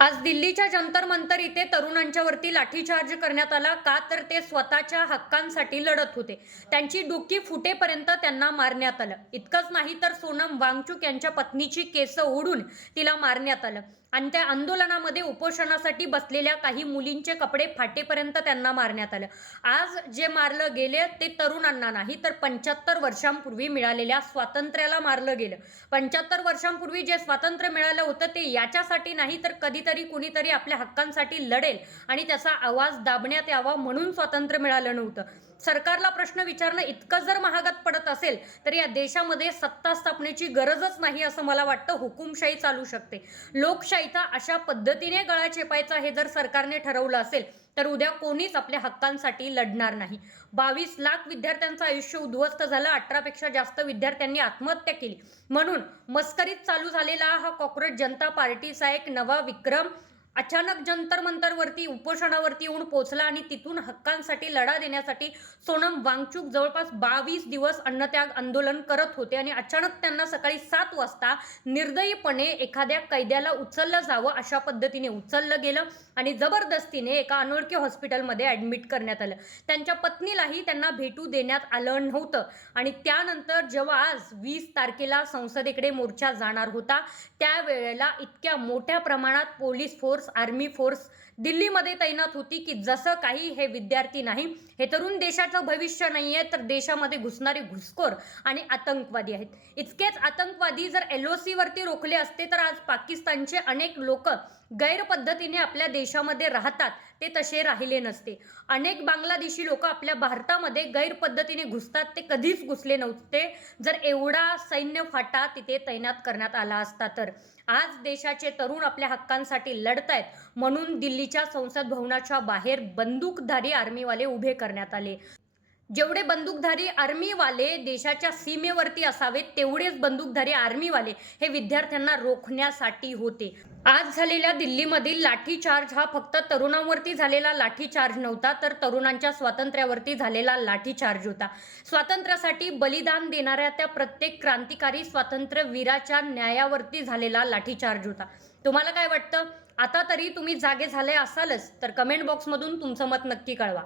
आज दिल्लीच्या जंतर मंतर इथे तरुणांच्यावरती लाठीचार्ज करण्यात आला का तर ते स्वतःच्या हक्कांसाठी लढत होते. त्यांची डोकी फुटेपर्यंत त्यांना मारण्यात आलं. इतकंच नाही तर सोनम वांगचुक यांच्या पत्नीची केस ओढून तिला मारण्यात आलं आणि त्या आंदोलनामध्ये उपोषणासाठी बसलेल्या काही मुलींचे कपडे फाटेपर्यंत त्यांना मारण्यात आलं. आज जे मारलं गेले ते तरुणांना नाही तर 75 वर्षांपूर्वी मिळालेल्या स्वातंत्र्याला मारलं गेलं. 75 वर्षांपूर्वी जे स्वातंत्र्य मिळालं होतं ते याच्यासाठी नाही तर कधीतरी कुणीतरी आपल्या हक्कांसाठी लढेल आणि त्याचा आवाज दाबण्यात यावा म्हणून स्वातंत्र्य मिळालं नव्हतं. सरकारला प्रश्न विचारणं इतकं जर महागात पडत असेल तर या देशामध्ये सत्ता स्थापनेची गरजच नाही असं मला वाटतं. हुकुमशाही चालू शकते. लोकशाहीचा अशा पद्धतीने गळा चेपायचा हे जर सरकारने ठरवलं असेल तर उद्या कोणीच आपल्या हक्कांसाठी लढणार नाही. 22 लाख विद्यार्थ्यांचं आयुष्य उद्ध्वस्त झालं. 18 पेक्षा जास्त विद्यार्थ्यांनी आत्महत्या केली. म्हणून मस्करीत चालू झालेला हा कॉक्रोच जनता पार्टीचा एक नवा विक्रम अचानक जंतर मंतरवरती उपोषणावरती येऊन पोहोचला आणि तिथून हक्कांसाठी लढा देण्यासाठी सोनम वांगचुक जवळपास 22 दिवस अन्नत्याग आंदोलन करत होते आणि अचानक त्यांना सकाळी 7 वाजता निर्दयीपणे एखाद्या कैद्याला उचललं जावं अशा पद्धतीने उचललं गेलं आणि जबरदस्तीने एका अनोळखी हॉस्पिटलमध्ये ॲडमिट करण्यात आलं. त्यांच्या पत्नीलाही त्यांना भेटू देण्यात आलं नव्हतं आणि त्यानंतर जेव्हा आज 20 तारखेला संसदेकडे मोर्चा जाणार होता त्यावेळेला इतक्या मोठ्या प्रमाणात पोलीस फोर्स, आर्मी फोर्स दिल्लीमध्ये तैनात होती की जसं काही हे विद्यार्थी नाही, हे तरुण देशाचं भविष्य नाहीये तर देशामध्ये घुसणारे घुसखोर आणि आतंकवादी आहेत. इतकेच आतंकवादी जर LOC वरती रोखले असते तर आज पाकिस्तानचे अनेक लोक गैरपद्धतीने आपल्या देशामध्ये राहतात ते तसे राहिले नसते. अनेक बांगलादेशी लोक आपल्या भारतामध्ये गैरपद्धतीने घुसतात ते कधीच घुसले नव्हते जर एवढा सैन्य फाटा तिथे तैनात करण्यात आला असता तर. आज देशाचे तरुण आपल्या हक्कांसाठी लढतायत म्हणून दिल्लीच्या संसद भवनाच्या बाहेर बंदूकधारी आर्मीवाले उभे करण्यात आले. जेवढे बंदूकधारी आर्मीवाले देशाच्या सीमेवरती असावेत तेवढेच बंदूकधारी आर्मीवाले हे विद्यार्थ्यांना रोखण्यासाठी होते. आज झालेल्या दिल्लीमधील लाठीचार्ज हा फक्त तरुणांवरती झालेला लाठीचार्ज नव्हता तर तरुणांच्या स्वातंत्र्यावरती झालेला लाठीचार्ज होता. स्वातंत्र्यासाठी बलिदान देणाऱ्या त्या प्रत्येक क्रांतिकारी स्वातंत्र्यवीराच्या न्यायावरती झालेला लाठीचार्ज होता. तुम्हाला काय वाटतं? आता तरी तुम्ही जागे झाले असालच तर कमेंट बॉक्समधून तुमचं मत नक्की कळवा.